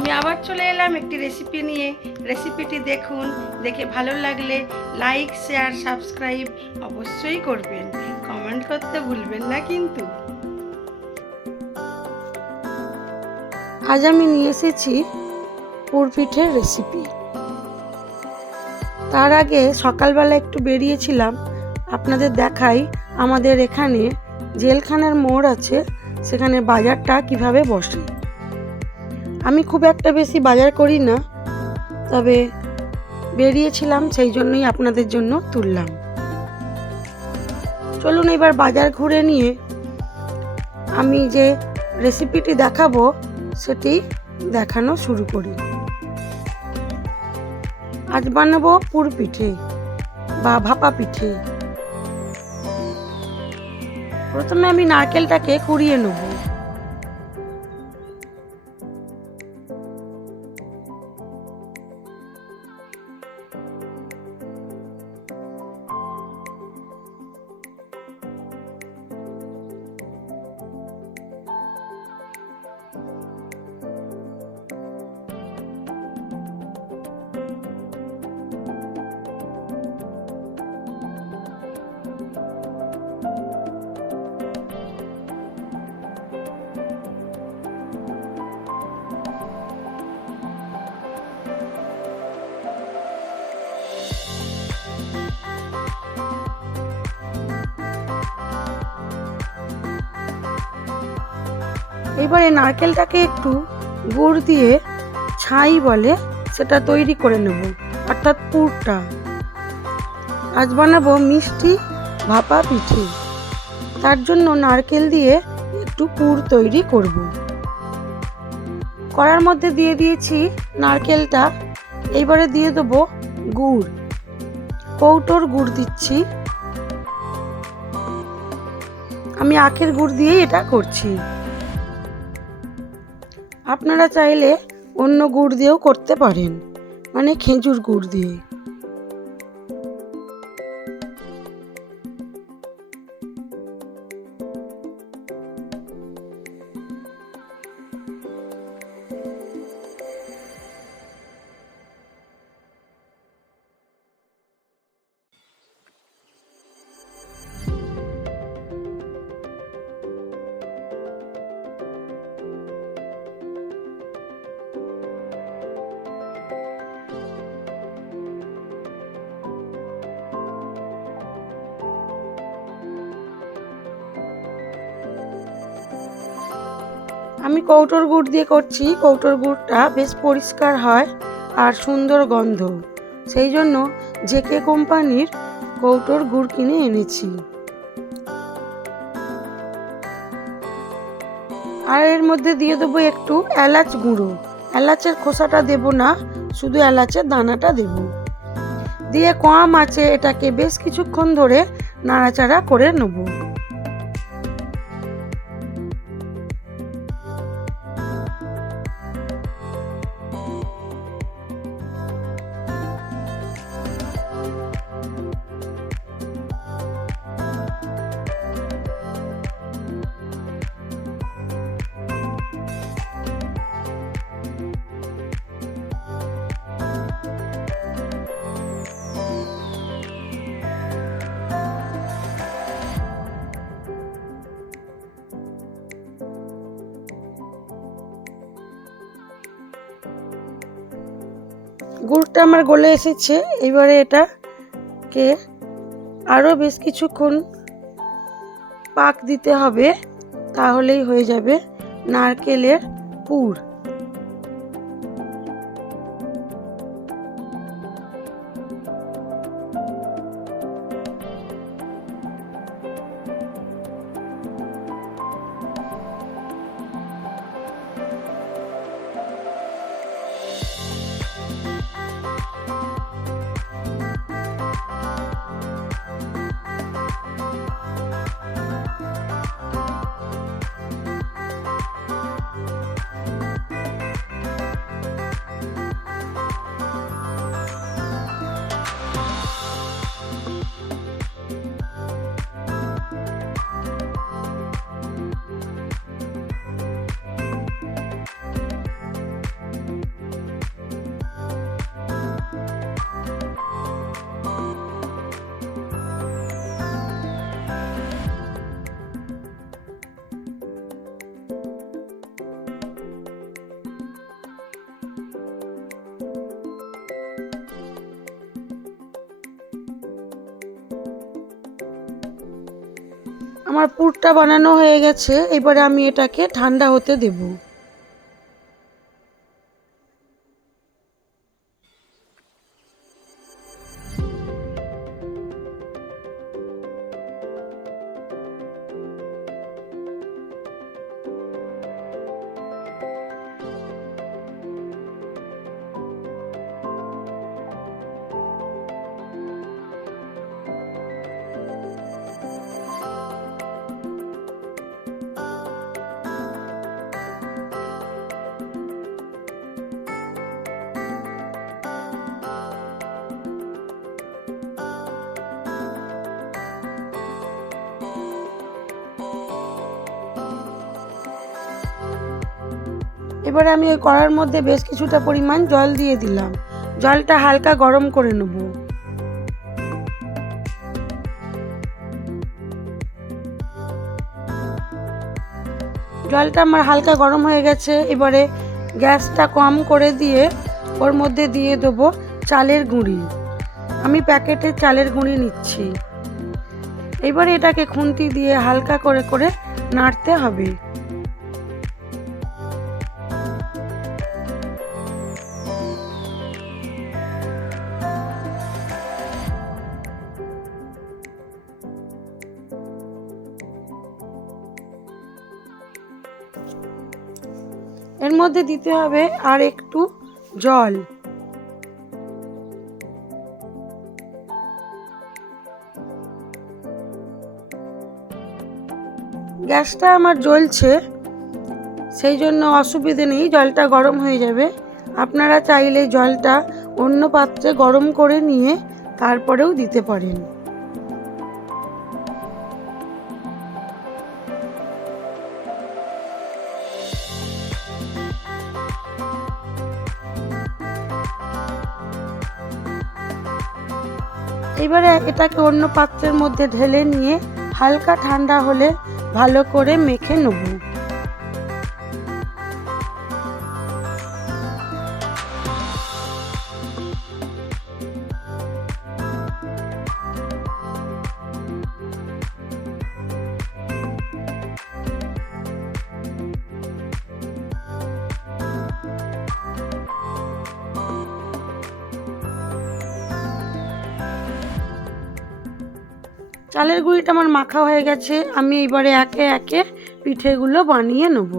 আমি আবার চলে এলাম একটি রেসিপি নিয়ে। রেসিপিটি দেখুন, দেখে ভালো লাগলে লাইক শেয়ার সাবস্ক্রাইব অবশ্যই করবেন। কমেন্ট করতে ভুলবেন না কিন্তু। আজ আমি নিয়ে এসেছি পুরপিঠের রেসিপি তার আগে সকালবেলা একটু বেরিয়েছিলাম। আপনাদের দেখাই আমাদের এখানে জেলখানার মোড় আছে, সেখানে বাজারটা কীভাবে বসে। আমি খুব একটা বেশি বাজার করি না, তবে বেরিয়েছিলাম সেই জন্যই আপনাদের জন্য তুললাম। চলুন এবার বাজার ঘুরে নিয়ে আমি যে রেসিপিটি দেখাবো, সেটি দেখানো শুরু করি। আজ বানাবো পুর পিঠে বা ভাপা পিঠে। প্রথমে আমি নারকেলটাকে কুড়িয়ে নেব। এবারে নারকেলটাকে একটু গুড় দিয়ে ছাই বলে সেটা তৈরি করে নেব, অর্থাৎ পুরটা। আজ বানাবো মিষ্টি ভাপা পিঠে। তার জন্য নারকেল দিয়ে একটু পুর তৈরি করব। কড়ার মধ্যে দিয়ে দিয়েছি নারকেলটা। এইবারে দিয়ে দেবো গুড়। কৌটোর গুড় দিচ্ছি। আমি আখের গুড় দিয়েই এটা করছি। আপনারা চাইলে অন্য গুড় দিয়েও করতে পারেন মানে খেজুর গুড় দিয়ে। আমি কৌটোর গুড় দিয়ে করছি। কৌটোর গুড়টা বেশ পরিষ্কার হয় আর সুন্দর গন্ধ। সেই জন্য জেকে কোম্পানির কৌটোর গুড় কিনে এনেছি। আর এর মধ্যে দিয়ে দেবো একটু এলাচ গুঁড়ো। এলাচের খোসাটা দেব না, শুধু এলাচের দানাটা দেব। দিয়ে কম আছে এটাকে বেশ কিছুক্ষণ ধরে নাড়াচাড়া করে নেব। গুড়টা আমার গলে এসেছে। এবারে এটাকে আরও বেশ কিছুক্ষণ পাক দিতে হবে, তাহলেই হয়ে যাবে নারকেলের পুর। আমার পুরটা বানানো হয়ে গেছে এবারে আমি এটাকে ঠান্ডা হতে দেবো। এবারে আমি ওই কড়ার মধ্যে বেশ কিছুটা পরিমাণ জল দিয়ে দিলাম। জলটা হালকা গরম করে নেব। জলটা আমার হালকা গরম হয়ে গেছে। এবারে গ্যাসটা কম করে দিয়ে ওর মধ্যে দিয়ে দেবো চালের গুঁড়ি। আমি প্যাকেটে চালের গুঁড়ি নিচ্ছি। এবারে এটাকে খুন্তি দিয়ে হালকা করে করে নাড়তে হবে। মধ্যে দিতে হবে আর একটু জল। গ্যাসটা আমার জ্বলছে, সেই জন্য অসুবিধে নেই, জলটা গরম হয়ে যাবে। আপনারা চাইলে জলটা অন্য পাত্রে গরম করে নিয়ে তারপরেও দিতে পারেন। এবারে এটাকে অন্য পাত্রের মধ্যে ঢেলে নিয়ে হালকা ঠান্ডা হলে ভালো করে মেখে নেব। চালের গুঁড়িটা আমার মাখা হয়ে গেছে আমি এবারে একে একে পিঠেগুলো বানিয়ে নেব।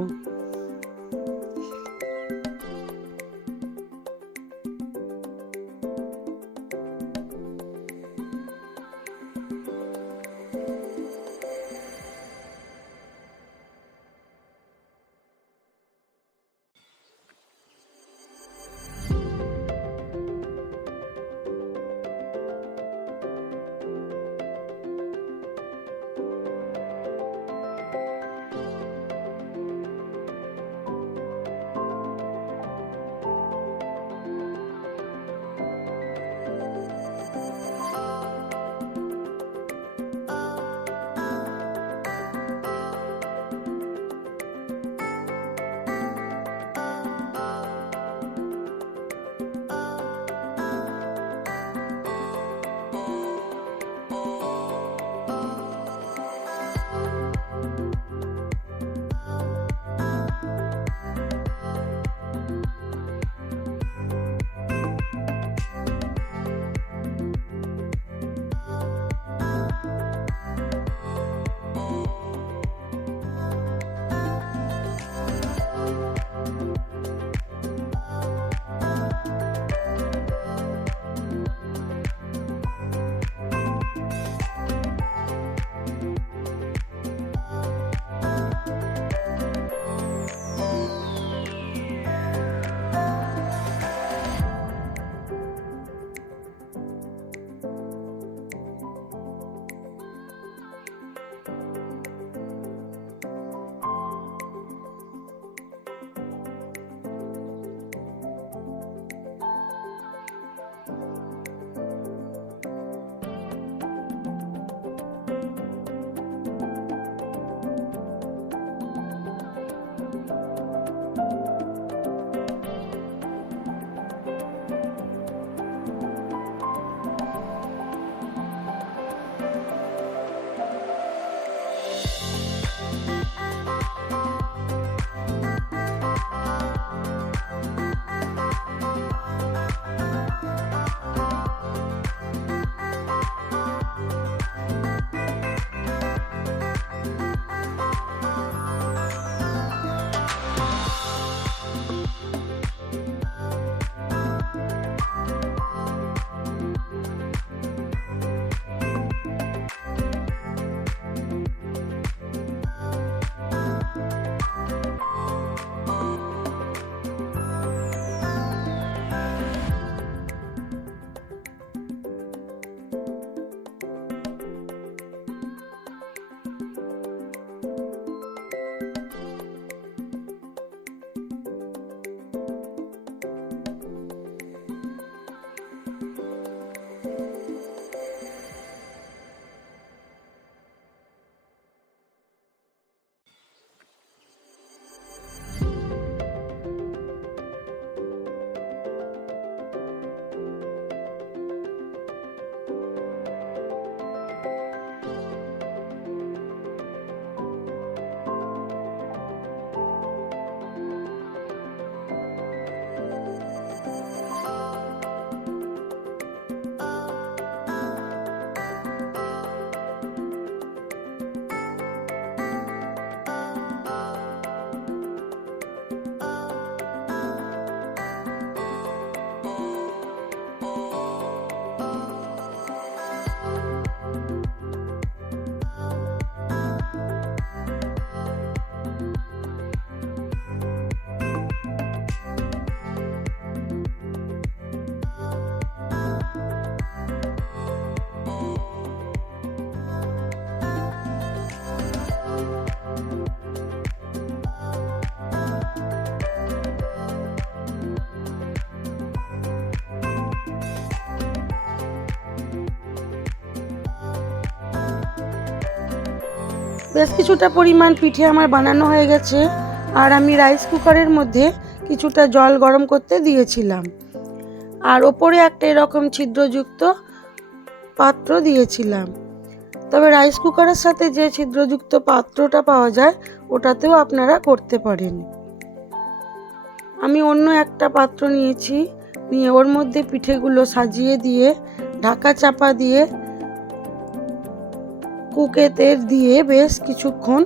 বেশ কিছুটা পরিমাণ পিঠে আমার বানানো হয়ে গেছে আর আমি রাইস কুকারের মধ্যে কিছুটা জল গরম করতে দিয়েছিলাম। আর ওপরে একটা এরকম ছিদ্রযুক্ত পাত্র দিয়েছিলাম। তবে রাইস কুকারের সাথে যে ছিদ্রযুক্ত পাত্রটা পাওয়া যায়, ওটাতেও আপনারা করতে পারেন। আমি অন্য একটা পাত্র নিয়েছি, নিয়ে ওর মধ্যে পিঠেগুলো সাজিয়ে দিয়ে, ঢাকা চাপা দিয়ে কুকেতে দিয়ে বেশ কিছুক্ষণ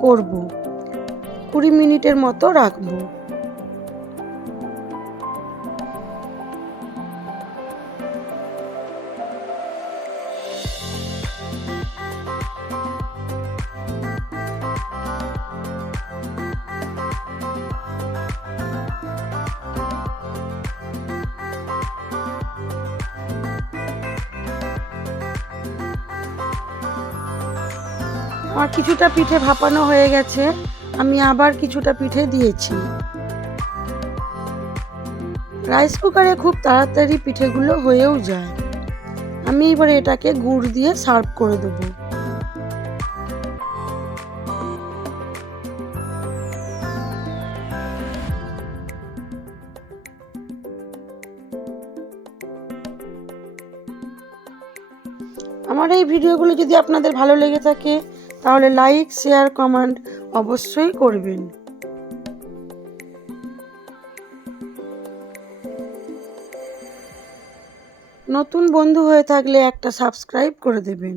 করব। কুড়ি মিনিটের মতো রাখব। আমার কিছুটা পিঠে ভাপানো হয়ে গেছে, আমি আবার কিছুটা পিঠে দিয়েছি। রাইস কুকারে খুব তাড়াতাড়ি পিঠেগুলো হয়েও যায়। আমি এবারে এটাকে গুড় দিয়ে সার্ভ করে দেবো। আমার এই ভিডিওগুলো যদি আপনাদের ভালো লেগে থাকে তাহলে লাইক শেয়ার কমেন্ট অবশ্যই করবেন। নতুন বন্ধু হয়ে থাকলে একটা সাবস্ক্রাইব করে দেবেন।